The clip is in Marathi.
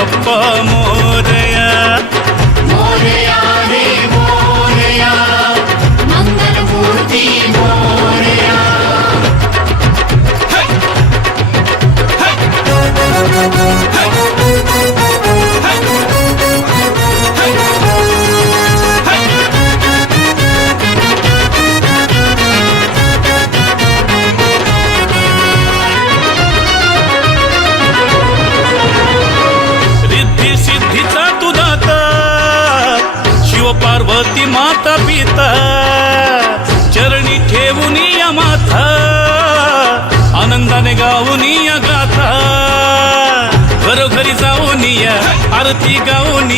गणपती पार्वती माता पिता चरणी ठेवून या माथा आनंदाने गाऊन या गाथा घरोघरी जाऊन या आरती गाऊन